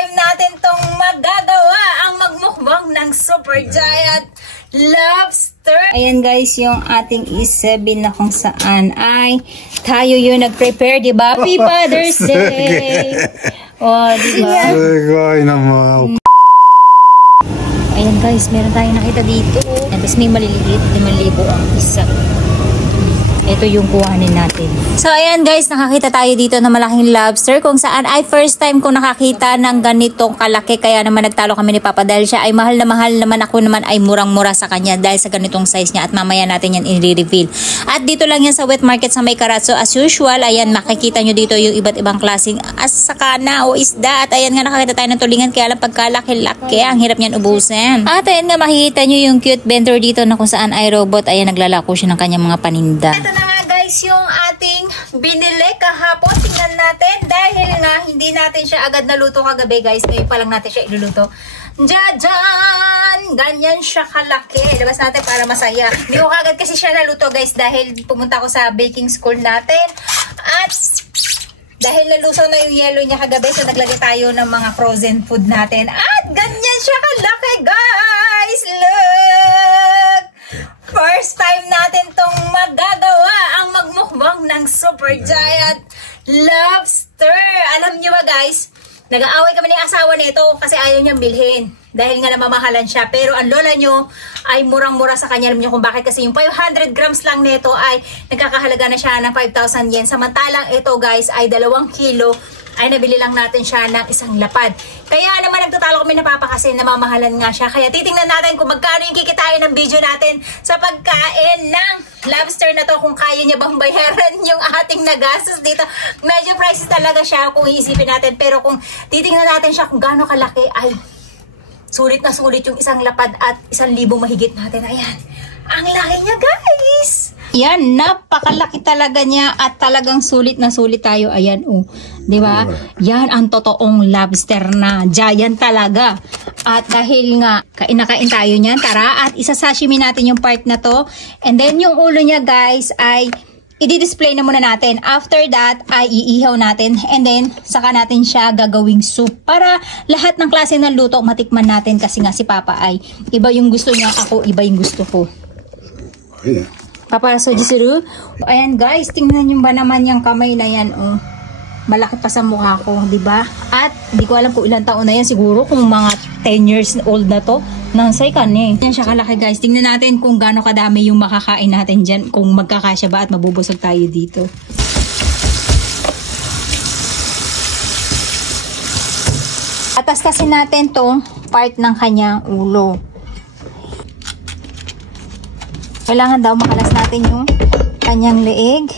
time natin tong magagawa ang magmukbang ng super giant lobster. Ayan guys, yung ating isabin na kung saan ay tayo yung nag-prepare, di ba? Happy Father's Day! Oh, di ba? Ayan guys, meron tayong nakita dito. Tapos may maliliit, 5,000 ang isa. Ito yung kuhanin natin. So, ayan guys, nakakita tayo dito na malaking lobster kung saan ay first time ko nakakita ng ganitong kalaki. Kaya naman nagtalo kami ni Papa dahil siya ay mahal naman. Ako naman ay murang-mura sa kanya dahil sa ganitong size niya at mamaya natin yan i-reveal. At dito lang yan sa wet market sa May Karatso. As usual, ayan, makikita nyo dito yung iba't ibang klaseng sakana o isda. At ayan nga, nakakita tayo ng tulingan kaya lang pagkalaki-laki, ang hirap niyan ubusin. At ayan nga, makikita nyo yung cute vendor dito na kung saan ay robot. Ayan, naglalako siya ng kanyang mga paninda. Yung ating binili kahapon, tingnan natin dahil nga hindi natin siya agad naluto kagabi guys, ngayon pa lang natin siya iluluto. Jajan! Ganyan siya kalaki. Labas natin para masaya. Hindi ko agad kasi siya naluto guys dahil pumunta ko sa baking school natin at dahil nalusaw na yung yellow niya kagabi, so naglagay tayo ng mga frozen food natin at ganyan siya kalaki guys. Look! First time natin tong magagawa ang magmukbang ng super giant lobster. Alam nyo ba guys, nag-aaway kami ng asawa nito kasi ayaw niyang bilhin dahil nga namamahalan siya. Pero ang lola nyo ay murang-mura sa kanya. Alam nyo kung bakit, kasi yung 500 grams lang nito ay nagkakahalaga na siya ng 5,000 yen. Samantalang ito guys ay 2 kilo ay nabili lang natin siya ng isang lapad. Kaya naman nagtatalo kami na papa kasi namamahalan nga siya. Kaya titingnan natin kung magkano yung kikitain ng video natin sa pagkain ng lobster na to. Kung kaya niya bang bayaran yung ating nagastos dito. Medyo pricey talaga siya kung iisipin natin. Pero kung titingnan natin siya kung gaano kalaki ay sulit na sulit yung isang lapad at 1,000 mahigit natin. Ayan. Ang laki niya guys! Yan, napakalaki talaga niya at talagang sulit na sulit tayo. Ayan, oh. Diba? Yan ang totoong lobster na giant talaga. At dahil nga, kain tayo niyan, tara, at isasashimi natin yung part na to. And then yung ulo niya guys ay i-display na muna natin. After that, ay iihaw natin. And then, saka natin siya gagawing soup. Para lahat ng klase ng luto matikman natin. Kasi nga si Papa ay iba yung gusto niya, ako iba yung gusto ko. Yeah. Papa Sojisuru. Ayan guys, tingnan nyo ba naman yung kamay na yan, oh. Malaki pa sa mukha ko, di ba? At hindi ko alam kung ilang taon na yan, siguro kung mga 10 years old na to. Nansay ka na eh. Yan siya kalaki guys. Tingnan natin kung gaano kadami yung makakain natin dyan, kung magkakasya ba at mabubusog tayo dito. Atastasin natin tong part ng kanyang ulo. Kailangan daw makalas natin yung kanyang leeg.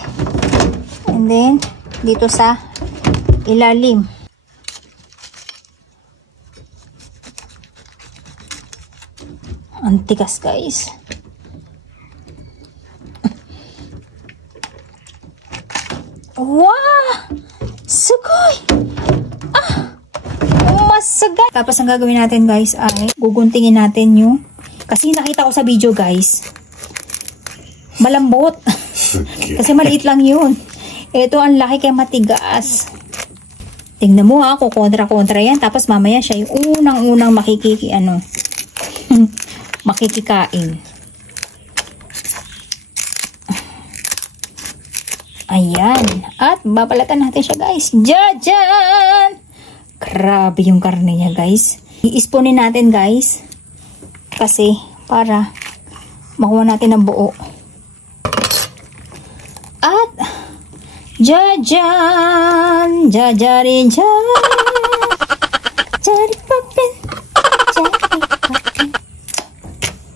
And then, dito sa ilalim. Ang tigas guys. Wow! Sugoi! Ah! Masagay! Tapos ang gagawin natin guys ay guguntingin natin yung, kasi nakita ko sa video guys, malambot. Kasi maliit lang yun. Ito ang laki kaya matigas. Tingnan mo ha, kukontra-kontra yan. Tapos mamaya siya yung unang-unang makikikain. Ayan. At babalatan natin siya guys. Jajan! Grabe yung karne niya guys. I-spoonin natin guys. Kasi para makuha natin ang buo. At jajan, jajarin, jari papin.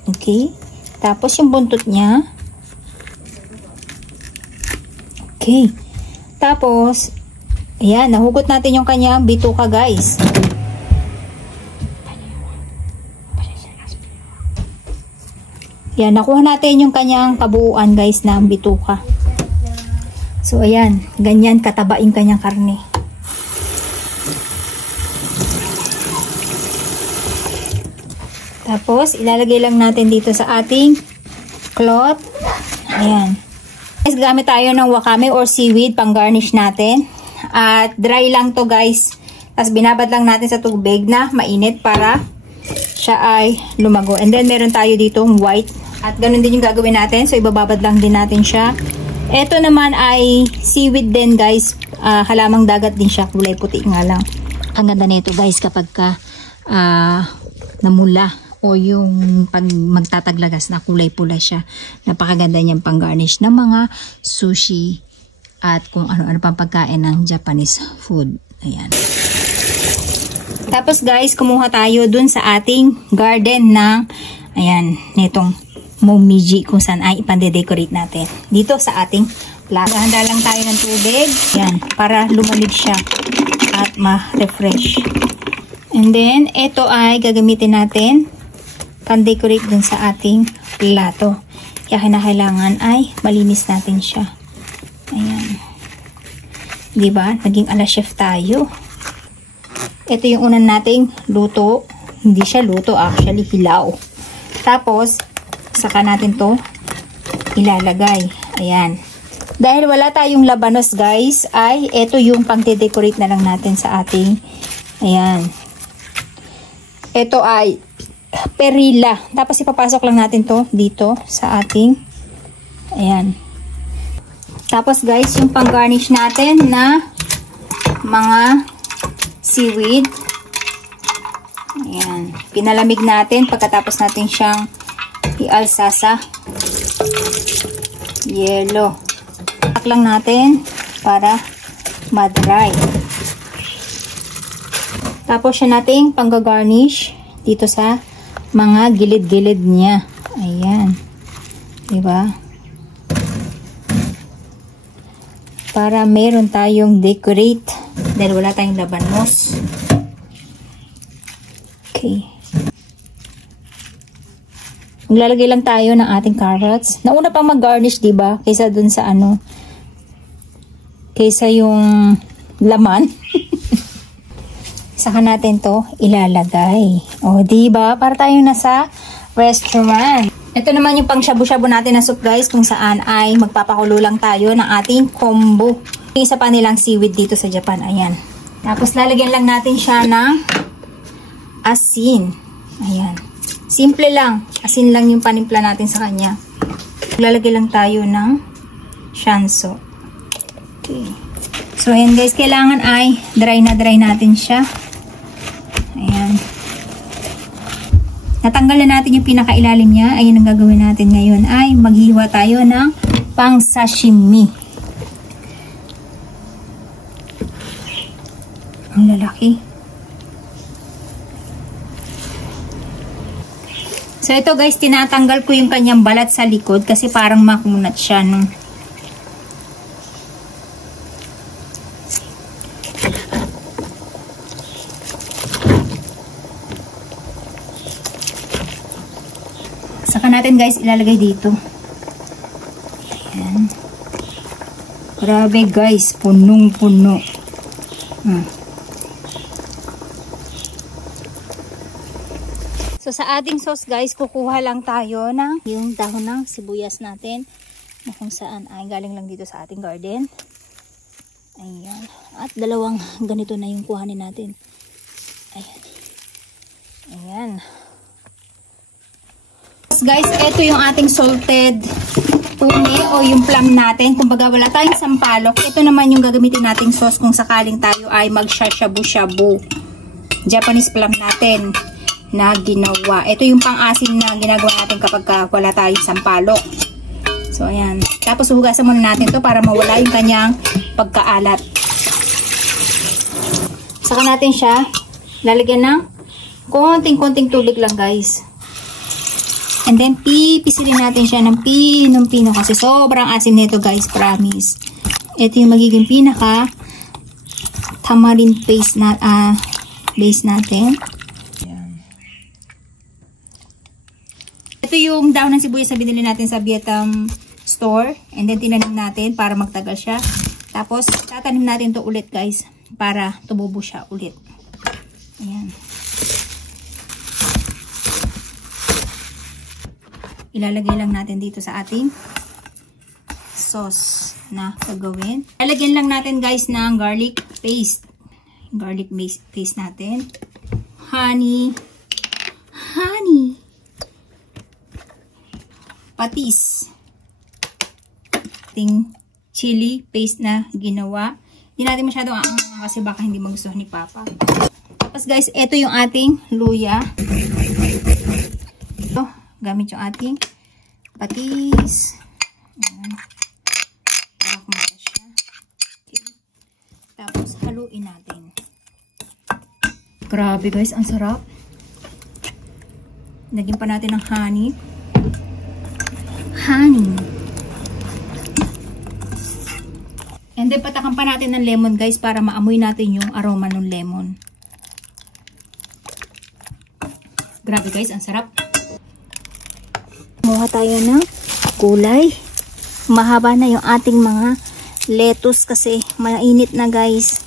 Okay. Tapos yung buntot niya. Okay. Tapos, ayan, nahugot natin yung kanyang bituka guys. Yan, nakuha natin yung kanyang kabuuan guys na bituka. So, ayan. Ganyan kataba yung kanyang karne. Tapos, ilalagay lang natin dito sa ating cloth. Ayan. Guys, gamit tayo ng wakame or seaweed pang garnish natin. At dry lang to guys. Tapos binabad lang natin sa tubig na mainit para siya ay lumago. And then meron tayo dito white. At ganun din yung gagawin natin. So ibababad lang din natin siya. Ito naman ay seaweed din guys. Halamang dagat din siya. Kulay puti nga lang. Ang ganda nito guys kapag ka namula o yung pag magtataglagas na kulay pula siya. Napakaganda niyang pang garnish ng mga sushi at kung ano-ano pang pagkain ng Japanese food. Ayan. Tapos guys, kumuha tayo dun sa ating garden ng ayan, netong momiji kung saan ay ipande-decorate natin. Dito sa ating plato. Handa lang tayo ng tubig. Ayan, para lumamig siya at ma-refresh. And then, ito ay gagamitin natin pan-decorate dun sa ating plato. Kaya kinakailangan ay malinis natin siya. Ayan. Diba? Naging ala chef tayo. Ito yung unan nating luto. Hindi siya luto, actually hilaw. Tapos, saka natin to ilalagay. Ayan. Dahil wala tayong labanos guys, ay ito yung pang-decorate na lang natin sa ating ayan. Ito ay perilla. Tapos ipapasok lang natin to dito sa ating ayan. Tapos guys, yung pang-garnish natin na mga seaweed. Ayan. Pinalamig natin pagkatapos natin siyang ialsa sa yelo. Tak lang natin para ma-dry. Tapos siya nating pang-garnish dito sa mga gilid-gilid niya. Ayan. Diba? Para meron tayong decorate dahil wala tayong labanos. Okay. Maglalagay lang tayo ng ating carrots. Nauna pang mag-garnish, diba? Kaysa dun sa ano, kaysa yung laman. Saka natin to ilalagay. O, diba? Para tayo nasa restaurant. Ito naman yung pang shabu-shabu natin na soup guys, kung saan ay magpapakulo lang tayo ng ating combo. Yung isa pa nilang seaweed dito sa Japan. Ayan. Tapos lalagyan lang natin siya ng asin. Ayan. Simple lang. Asin lang yung panimpla natin sa kanya. Lalagay lang tayo ng shanso. Okay. So ayan guys, kailangan ay dry na dry natin siya. Ayan. Natanggal na natin yung pinakailalim niya. Ayun ang gagawin natin ngayon ay maghiwa tayo ng pang sashimi. Ang lalaki. So ito guys, tinatanggal ko yung kanyang balat sa likod kasi parang makunat siya no. Saka natin guys ilalagay dito. Ayan. Grabe guys, punong-puno. So sa ating sauce guys, kukuha lang tayo ng yung dahon ng sibuyas natin na kung saan ay galing lang dito sa ating garden. Ayan. At dalawang ganito na yung kuhanin natin. Ayan. Ayan. Guys, ito yung ating salted tune o yung plum natin. Kung baga wala tayong sampalok, ito naman yung gagamitin nating sauce kung sakaling tayo ay mag-shabu-shabu. Japanese plum natin na ginawa. Ito yung pang-asim na ginagawa natin kapag wala tayong sampalok. So, ayan. Tapos hugasan muna natin to para mawala yung kanyang pagkaalat. Saka natin siya lalagyan ng konting-konting tubig lang guys. And then, pipisilin natin siya ng pinong-pino kasi sobrang asim nito guys, promise. Ito yung magiging pinaka tamarind paste na, base natin. Ayan. Ito yung daon ng sibuyas na binili natin sa Vietnam store. And then, tinanim natin para magtagal siya. Tapos, tatanim natin to ulit guys para tumubo siya ulit. Ayan. Ilalagay lang natin dito sa ating sauce na gagawin. Lalagyan lang natin guys ng garlic paste. garlic paste natin. Honey. Honey. Patis. Ting chili paste na ginawa. Hindi natin masyadong aangang kasi baka hindi magustuhan ni Papa. Tapos guys, ito yung ating luya. Ito, gamit yung ating patis. Ayan. Para kumata siya. Okay. Tapos haluin natin. Grabe guys, ang sarap. Lagyan pa natin ng honey. Honey. And then patakan pa natin ng lemon guys para maamoy natin yung aroma ng lemon. Grabe guys, ang sarap. Kumuha tayo ng gulay. Mahaba na yung ating mga lettuce kasi mainit na guys.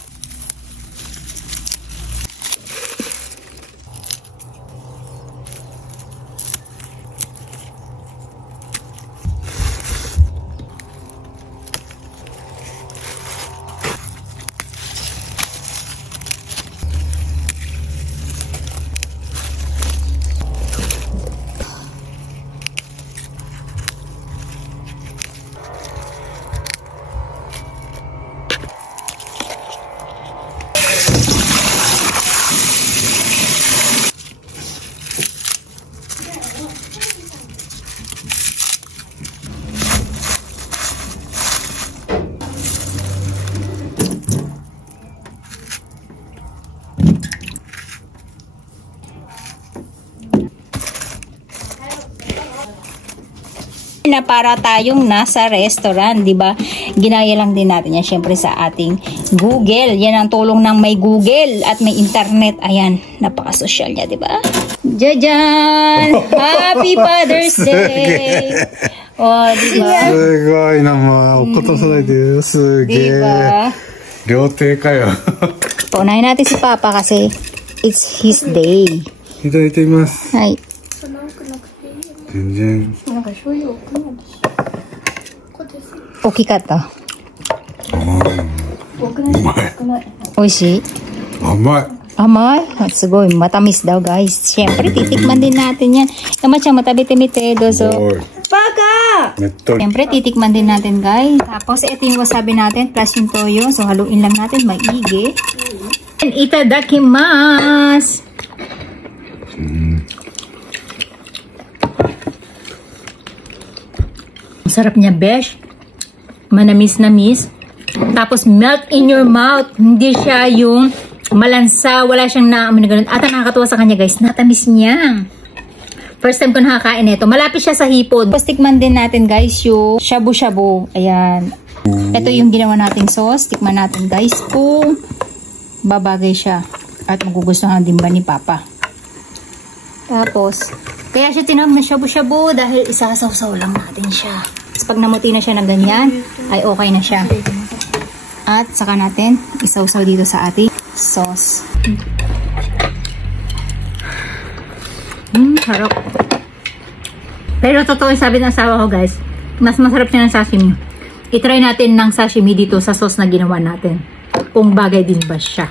Na para tayong nasa restaurant, di ba? Ginaya lang din natin yan syempre sa ating Google. Yan ang tulong ng may Google at may internet. Ayan, napaka-social niya, di ba? Jajan! Happy Father's Day! Oh, di ba? すごいな、まあ、おことさないで、すげえ。 Diba? 料亭かよ。 Paunahin natin si Papa kasi it's his day. いただいてみます。 Ay. 全然。 Okay ka to? うまい。 Oishi? 甘い。 Amay? Sugoi, matamis daw guys. Siyempre, titikman din natin yan. Yamacha, matabi-timite. Dozo. おい。 Baka! ねっとり。 Siyempre, titikman din natin guys. Tapos, ito yung wasabi natin plus yung toyo. So, haluin lang natin. Maigi. And itadakimasu! Ang sarap niya, besh. Manamis-namis. Tapos, melt in your mouth. Hindi siya yung malansa. Wala siyang naamoy na ganun. At ang nakakatuwa sa kanya, guys, natamis niya. First time ko nakakain ito. Malapit siya sa hipod. Tapos, tikman din natin, guys, yung shabu-shabu. Ayan. Ito yung ginawa nating sauce. Tikman natin, guys, kung babagay siya. At magugustuhan din ba ni Papa. Tapos, kaya siya tinawag na shabu-shabu dahil isasaw-saw lang natin siya. Tapos pag namuti na siya na ganyan, ay okay na siya. At saka natin isaw-saw dito sa ating sauce. Harap. Pero totoo sabi ng asawa ko guys, mas masarap siya ng sashimi. I-try natin ng sashimi dito sa sauce na ginawa natin. Kung bagay din ba siya.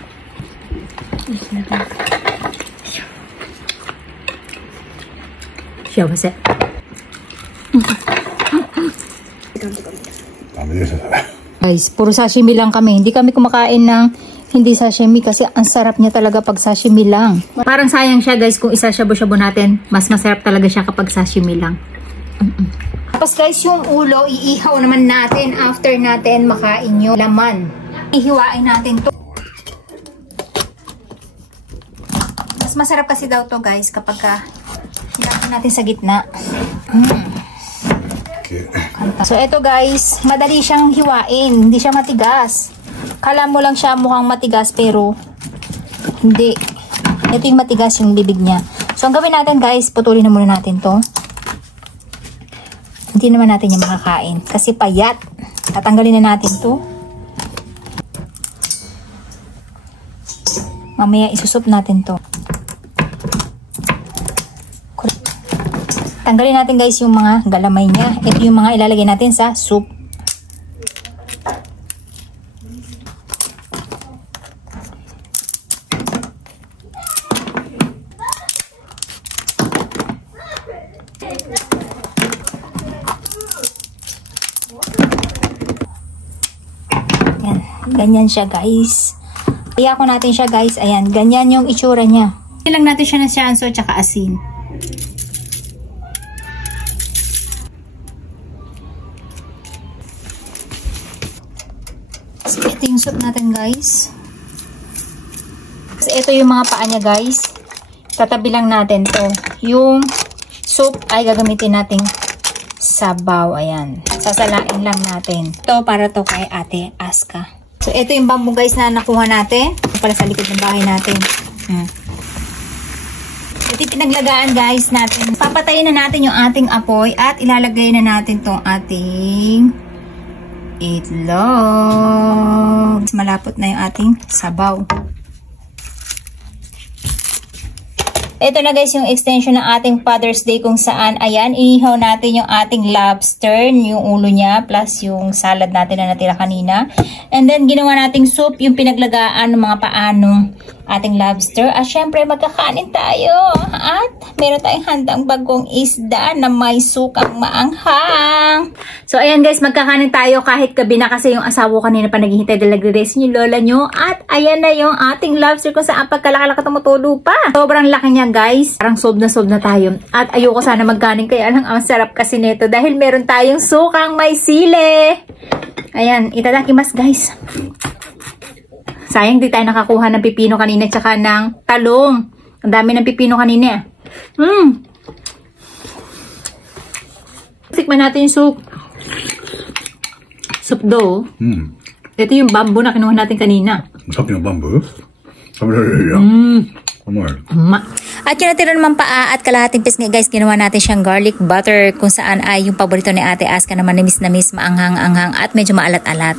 Siya Guys, puro sashimi lang kami. Hindi kami kumakain ng hindi sashimi kasi ang sarap niya talaga pag sashimi lang. Parang sayang siya guys kung isa-shabu-shabu natin. Mas masarap talaga siya kapag sashimi lang. Tapos guys, yung ulo, iihaw naman natin after natin makain yung laman. Ihiwain natin to. Mas masarap kasi daw to guys kapag hinapin natin sa gitna. So eto guys, madali siyang hiwain. Hindi siya matigas. Kala mo lang siya mukhang matigas pero hindi. Ito yung matigas yung bibig niya. So ang gawin natin guys, putulin na muna natin to. Hindi naman natin yung makakain kasi payat. Tatanggalin na natin to. Mamaya isusup natin to. Tanggalin natin guys yung mga galamay niya. Ito yung mga ilalagay natin sa soup. Ganyan siya, guys. Kaya ko natin siya, guys. Ayan, ganyan yung itsura niya. Ilang natin siya ng syanso tsaka asin. So, ito yung soup natin, guys. So, ito yung mga paa niya, guys. Tatabi lang natin to. Yung soup ay gagamitin nating sabaw. Ayan. Sasalain lang natin. Ito para to kay Ate Aska. So, ito yung bamboo, guys, na nakuha natin. Para sa likod ng bahay natin. Ito yung pinaglagaan, guys, natin. Papatayin na natin yung ating apoy at ilalagay na natin tong ating itlog. Malapot na yung ating sabaw. Ito na, guys, yung extension ng ating Father's Day kung saan, ayan, inihaw natin yung ating lobster, yung ulo niya, plus yung salad natin na natira kanina. And then, ginawa nating soup, yung pinaglagaan ng mga paanong ating lobster. At syempre, magkakanin tayo. At meron tayong handang bagong isda na may sukang maanghang. So, ayan, guys, magkakanin tayo kahit gabi na kasi yung asawa ko kanina pa naghihintay dahil nagre-rest yung lola nyo. At ayan na yung ating lobster kung saan pagkalaki-laki tumutulo pa. Sobrang laki niya, guys. Parang sob na tayo. At ayoko sana magkanin kaya lang ang sarap kasi nito dahil meron tayong sukang may sili. Ayan, itadakimasu, guys. Sayang di tayo nakakuha ng pipino kanina tsaka ng talong. Ang dami ng pipino kanina. Tikman natin yung soup. Soup do. Ito yung bamboo na kinuha natin kanina. Sabi ng bamboo? Sabi na At yung natira naman paa at kalahating pisngi, guys, ginawa natin siyang garlic butter kung saan ay yung paborito ni Ate Aska naman na miss, maanghang-anghang at medyo maalat-alat.